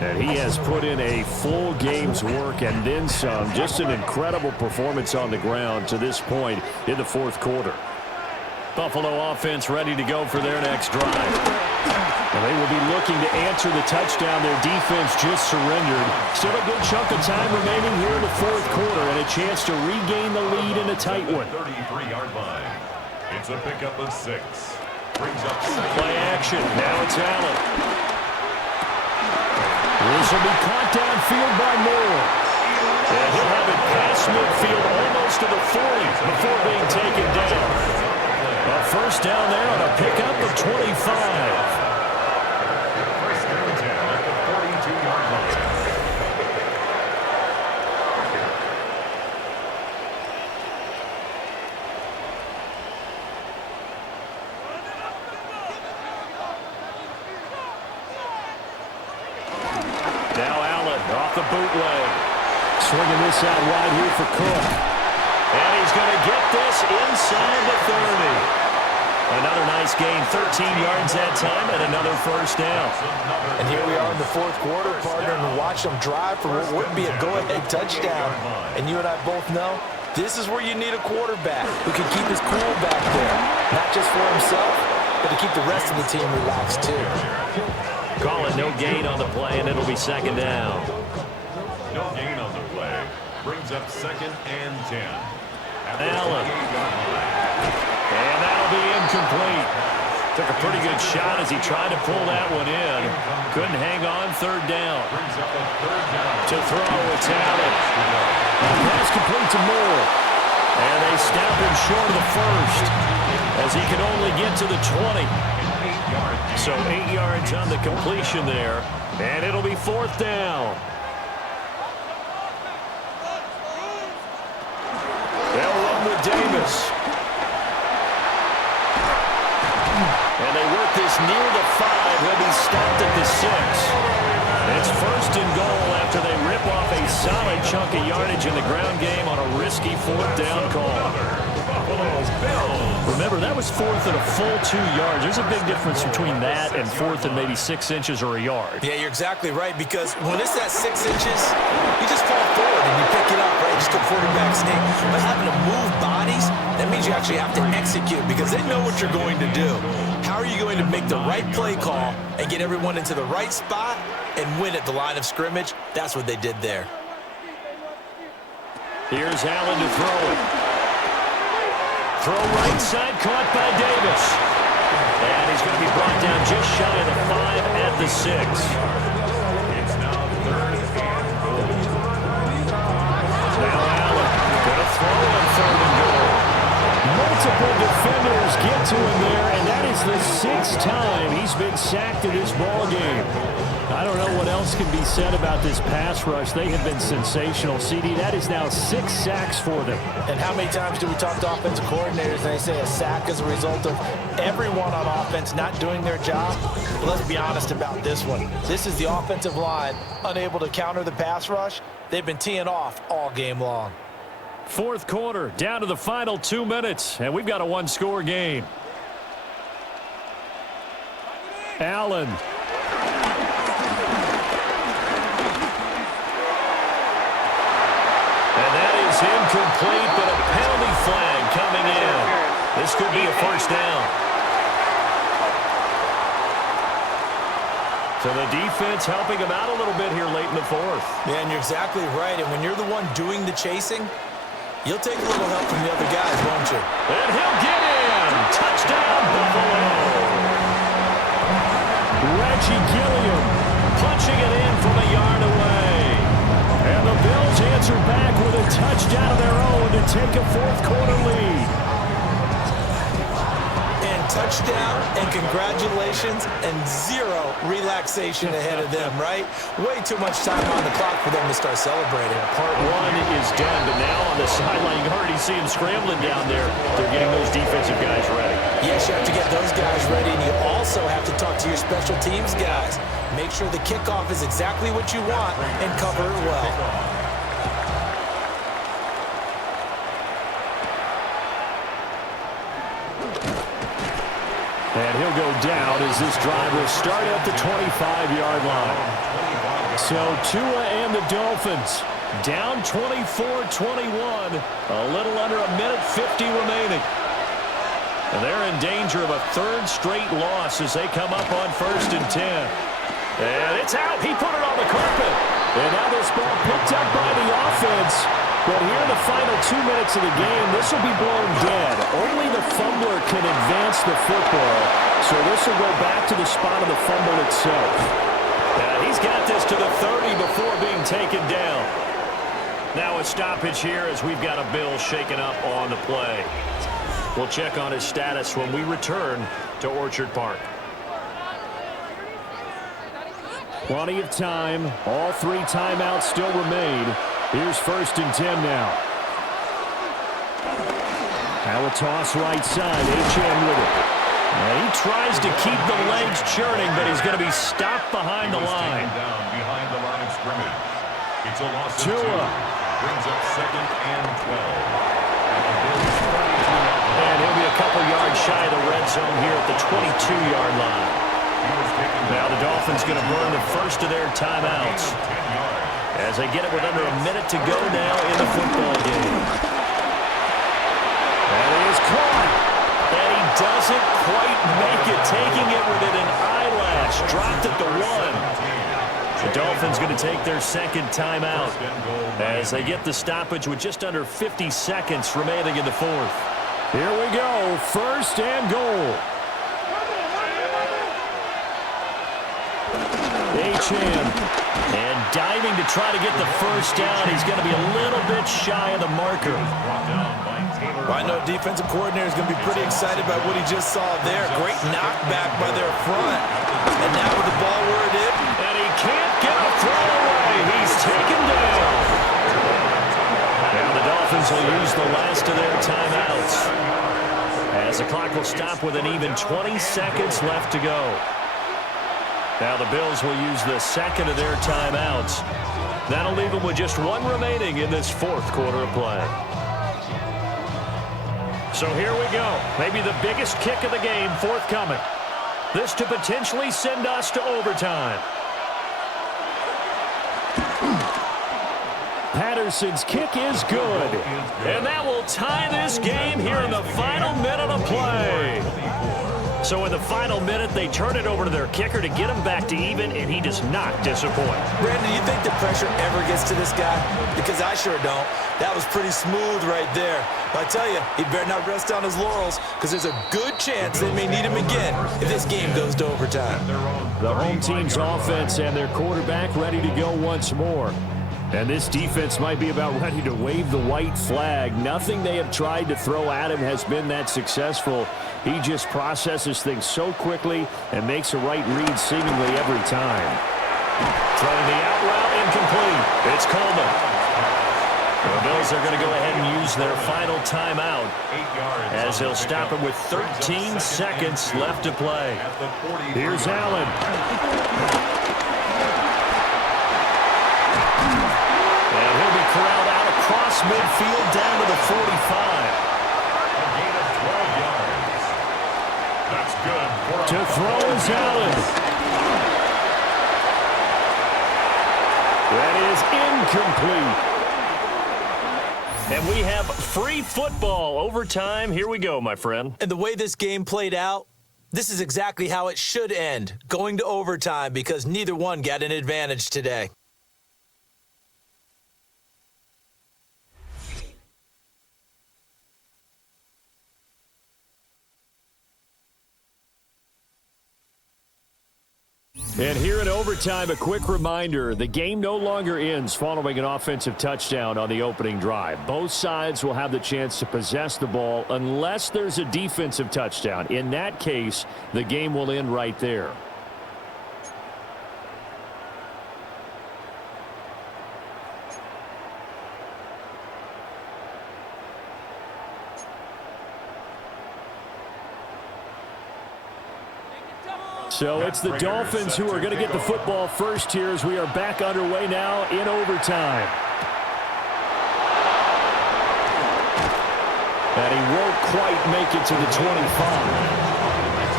And he has put in a full game's work and then some. Just an incredible performance on the ground to this point in the fourth quarter. Buffalo offense ready to go for their next drive. And they will be looking to answer the touchdown their defense just surrendered. Still a good chunk of time remaining here in the fourth quarter and a chance to regain the lead in a tight one. 33-yard line. It's a pickup of 6. Brings up play action. Now it's Allen. This will be caught downfield by Moore. And he'll have it past midfield almost to the 40 before being taken down. A first down there on a pickup of 25. First down at the 42-yard line. Now Allen off the bootleg. Swinging this out wide here for Cook. And he's going to get this inside the 30. Another nice gain, 13 yards that time, and another first down. And here we are in the fourth quarter, partner, and watch them drive for what would be a go-ahead touchdown. And you and I both know this is where you need a quarterback who can keep his cool back there, not just for himself, but to keep the rest of the team relaxed too. Call it no gain on the play, and it'll be second down. No gain on the play. Brings up 2nd and 10. Allen. And that'll be incomplete. Took a pretty good shot as he tried to pull that one in. Couldn't hang on, third down. To throw, it's Allen. Pass complete to Moore. And they snap him short of the first as he can only get to the 20. So 8 yards on the completion there. And it'll be fourth down. They'll run with Davis. And they work this near the 5. He'll be stopped at the 6. It's first and goal after they rip off a solid chunk of yardage in the ground game on a risky fourth down call. Remember, that was fourth and a full 2 yards. There's a big difference between that and fourth and maybe 6 inches or a yard. Yeah, you're exactly right, because when it's that 6 inches, you just fall forward and you pick it up, right? Just a quarterback sneak. But having to move bodies, that means you actually have to execute because they know what you're going to do. How are you going to make the right play call and get everyone into the right spot and win at the line of scrimmage? That's what they did there. Here's Allen to throw it. Throw right side, caught by Davis. And he's going to be brought down just shy of the 5 at the 6. It's now 3rd and goal. Now Allen going to throw on 3rd and goal. Multiple defenders get to him there, and that is the 6th time he's been sacked in this ball game. I don't know what else can be said about this pass rush. They have been sensational. CD, that is now 6 sacks for them. And how many times do we talk to offensive coordinators and they say a sack is a result of everyone on offense not doing their job? But let's be honest about this one. This is the offensive line unable to counter the pass rush. They've been teeing off all game long. Fourth quarter, down to the final 2 minutes, and we've got a one-score game. Allen. And that is incomplete, but a penalty flag coming in. This could be a first down. So the defense helping him out a little bit here late in the fourth. Yeah, and you're exactly right. And when you're the one doing the chasing, you'll take a little help from the other guys, won't you? And he'll get in. Touchdown, Buffalo. Reggie Gilliam punching it in from a yard away. And the Bills answer back with a touchdown of their own to take a fourth quarter lead. And touchdown and congratulations and zero relaxation ahead of them, right? Way too much time on the clock for them to start celebrating. Part one is done, but now on the sideline, you already see them scrambling down there. They're getting those defensive guys ready. Yes, you have to get those guys ready, and you also have to talk to your special teams guys. Make sure the kickoff is exactly what you want and cover it well. And he'll go down as this drive will start at the 25-yard line. So Tua and the Dolphins down 24-21. A little under a minute 50 remaining. And they're in danger of a third straight loss as they come up on 1st and 10. And it's out. He put it on the carpet. And now this ball picked up by the offense. But here in the final 2 minutes of the game, this will be blown dead. Only the fumbler can advance the football. So this will go back to the spot of the fumble itself. And he's got this to the 30 before being taken down. Now a stoppage here as we've got a Bill shaken up on the play. We'll check on his status when we return to Orchard Park. Plenty of time. All 3 timeouts still remain. Here's 1st and 10 now. Now a toss right side. Achane with it. And he tries to keep the legs churning, but he's going to be stopped behind the line. Down behind the line of scrimmage. It's a loss of 2. Tua. Brings up 2nd and 12. And he'll be a couple yards shy of the red zone here at the 22-yard line. Now the Dolphins going to burn the first of their timeouts as they get it with under a minute to go now in the football game. And he is caught. And he doesn't quite make it, taking it within an eyelash. Dropped at the 1. The Dolphins going to take their second timeout as they get the stoppage with just under 50 seconds remaining in the 4th. Here we go, 1st and goal. Achane, and diving to try to get the first down. He's going to be a little bit shy of the marker. Well, I know defensive coordinator is going to be pretty excited about what he just saw there. Great knockback by their front. And now with the ball where it is. And he can't get a throw away. He's taken down. Now the Dolphins will use the last of their timeouts as the clock will stop with an even 20 seconds left to go. Now the Bills will use the second of their timeouts. That'll leave them with just 1 remaining in this 4th quarter of play. So here we go. Maybe the biggest kick of the game forthcoming. This to potentially send us to overtime. Patterson's kick is good. And that will tie this game here in the final minute of play. So in the final minute, they turn it over to their kicker to get him back to even, and he does not disappoint. Brandon, you think the pressure ever gets to this guy? Because I sure don't. That was pretty smooth right there. But I tell you, he better not rest on his laurels because there's a good chance they may need him again if this game goes to overtime. The home team's offense and their quarterback ready to go once more. And this defense might be about ready to wave the white flag. Nothing they have tried to throw at him has been that successful. He just processes things so quickly and makes a right read seemingly every time. Throwing the out route incomplete. It's Coleman. The Bills are going to go ahead and use their final timeout as they'll stop it with 13 seconds left to play. Here's Allen. And he'll be corralled out across midfield down to the 45. A gain of 12 yards. That's good. To throw is Allen. That is incomplete. And we have free football overtime. Here we go, my friend. And the way this game played out, this is exactly how it should end, going to overtime because neither one got an advantage today. And here in overtime, a quick reminder, the game no longer ends following an offensive touchdown on the opening drive. Both sides will have the chance to possess the ball unless there's a defensive touchdown. In that case, the game will end right there. So it's the Dolphins who are going to get the football first here as we are back underway now in overtime. And he won't quite make it to the 25.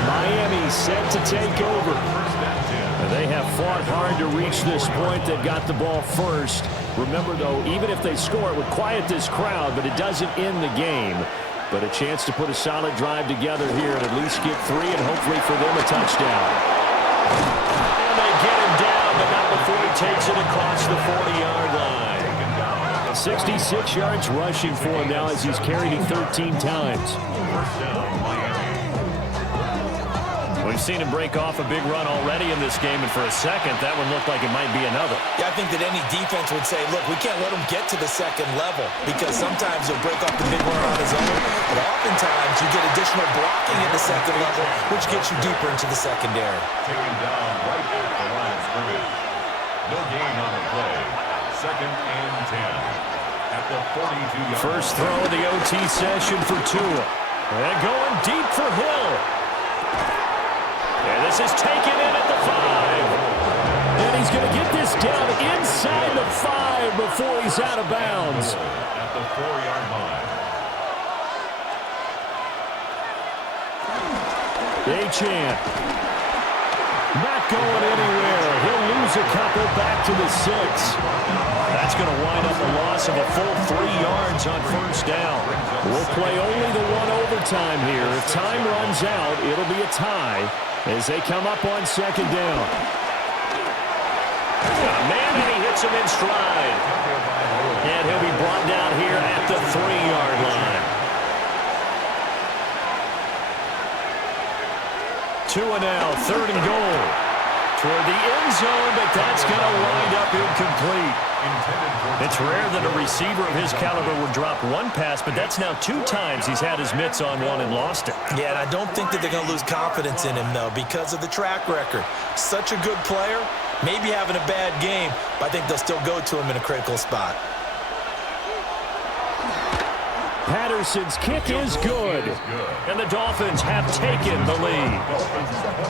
Miami set to take over. They have fought hard to reach this point. They've got the ball first. Remember, though, even if they score, it would quiet this crowd, but it doesn't end the game. But a chance to put a solid drive together here and at least get 3 and hopefully for them a touchdown. And they get him down, but not before he takes it across the 40-yard line. 66 yards rushing for him now as he's carried it 13 times. We've seen him break off a big run already in this game, and for a second, that one looked like it might be another. Yeah, I think that any defense would say, look, we can't let him get to the second level because sometimes he'll break off the big run on his own, but oftentimes you get additional blocking at the second level, which gets you deeper into the secondary. Taken down right at the line of scrimmage. No gain on the play. 2nd and 10 at the 42-yard line. First throw of the OT session for Tua. And going deep for Hill. And this is taken in at the 5. And he's going to get this down inside the 5 before he's out of bounds. At the 4-yard line. Achane. Not going anywhere. He'll lose a couple back to the 6. That's going to wind up a loss of a full 3 yards on first down. We'll play only the one overtime here. If time runs out, it'll be a tie as they come up on 2nd down. Got a man, and he hits him in stride. And he'll be brought down here at the 3-yard line. Tua now, 3rd and goal. Toward the end zone, but that's going to wind up incomplete. It's rare that a receiver of his caliber would drop one pass, but that's now 2 times he's had his mitts on one and lost it. Yeah, and I don't think that they're going to lose confidence in him, though, because of the track record. Such a good player, maybe having a bad game, but I think they'll still go to him in a critical spot. Patterson's kick is good. And the Dolphins have taken the lead.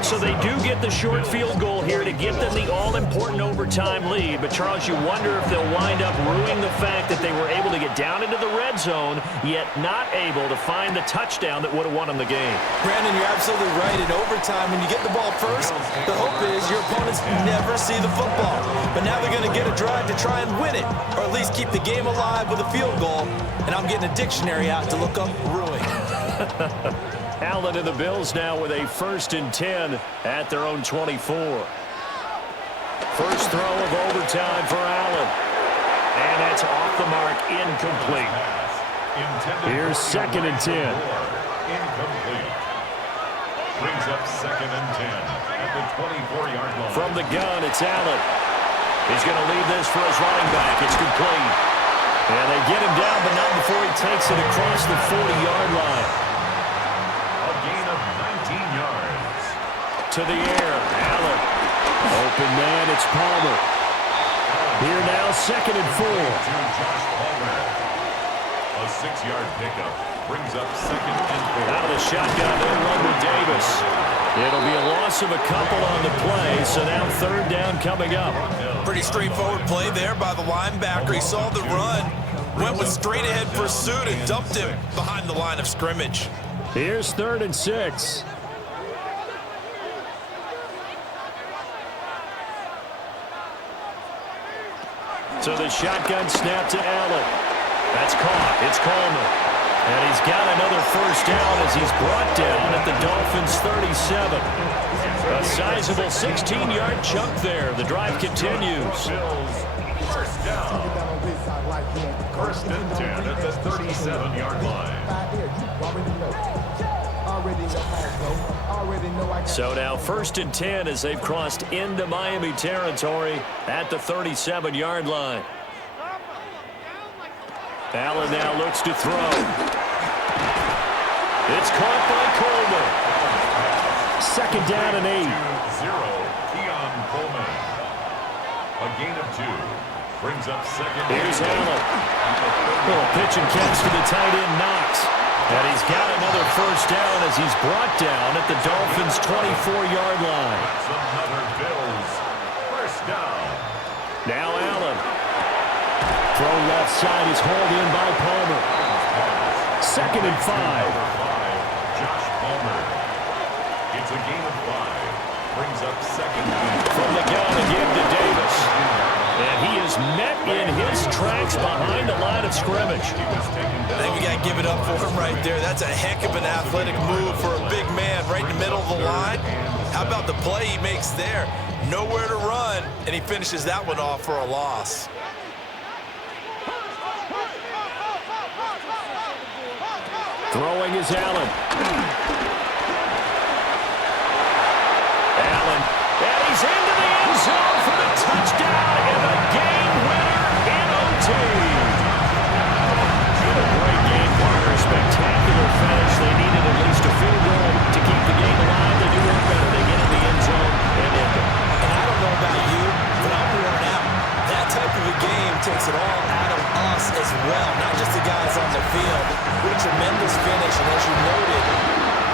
So they do get the short field goal here to give them the all-important overtime lead. But, Charles, you wonder if they'll wind up ruining the fact that they were able to get down into the red zone, yet not able to find the touchdown that would have won them the game. Brandon, you're absolutely right. In overtime, when you get the ball first, the hope is your opponents never see the football. But now they're going to get a drive to try and win it, or at least keep the game alive with a field goal. And I'm getting a dictionary out to look up ruin. Allen and the Bills now with a 1st and 10 at their own 24. First throw of overtime for Allen. And that's off the mark, incomplete. Here's 2nd and 10. Incomplete. Brings up 2nd and 10 at the 24-yard line. From the gun, it's Allen. He's going to leave this for his running back. It's complete. And they get him down, but not before he takes it across the 40-yard line. A gain of 19 yards. To the air, Allen. Open man, it's Palmer. Here now, 2nd and 4. To Josh Palmer. A 6-yard pickup brings up 2nd and 4. Out of the shotgun, they'll run with Davis. It'll be a loss of a couple on the play, so now 3rd down coming up. Pretty straightforward play there by the linebacker. He saw the run, went with straight-ahead pursuit, and dumped him behind the line of scrimmage. Here's 3rd and 6. So the shotgun snap to Allen. That's caught. It's Coleman. And he's got another first down as he's brought down at the Dolphins' 37. A sizable 16-yard chunk there. The drive continues. First down. 1st and 10 at the 37-yard line. So now 1st and 10 as they've crossed into Miami territory at the 37-yard line. Allen now looks to throw. It's caught by Coleman. 2nd down and 8. Keon Coleman. A gain of 2. Brings up 2nd. Here's Allen. Little pitch and catch to the tight end, Knox. And he's got another 1st down as he's brought down at the Dolphins' 24-yard line. That's another Bills 1st down. Now Allen. Throw left side is hauled in by Palmer. 2nd and 5. Josh Palmer. It's a gain of 5. Brings up 2nd down. From the gun again to Davis. And he is met in his tracks behind the line of scrimmage. I think we got to give it up for him right there. That's a heck of an athletic move for a big man right in the middle of the line. How about the play he makes there? Nowhere to run, and he finishes that one off for a loss. Throwing is Allen. Allen. And he's into the end zone for the touchdown and the game winner in OT. Great game, partner. Spectacular finish. They needed at least a field goal to keep the game alive. They do it better. They get in the end zone and end it. And I don't know about you, but I'm worn out. That type of a game takes it all out of us as well, not just the guys on the field. What a tremendous finish, and as you noted,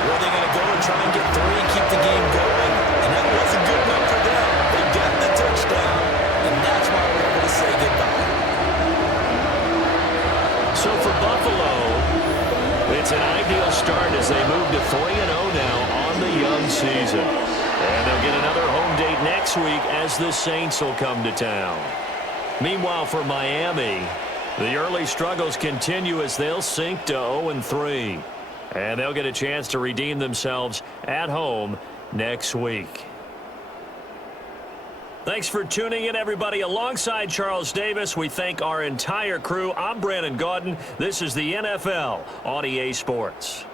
were they going to go and try and get 3 and keep the game going? And that wasn't good enough for them. They got the touchdown, and that's why we're able to say goodbye. So for Buffalo, it's an ideal start as they move to 3-0 now on the young season. And they'll get another home date next week as the Saints will come to town. Meanwhile, for Miami, the early struggles continue as they'll sink to 0-3. And they'll get a chance to redeem themselves at home next week. Thanks for tuning in, everybody. Alongside Charles Davis, we thank our entire crew. I'm Brandon Gaudin. This is the NFL on EA Sports.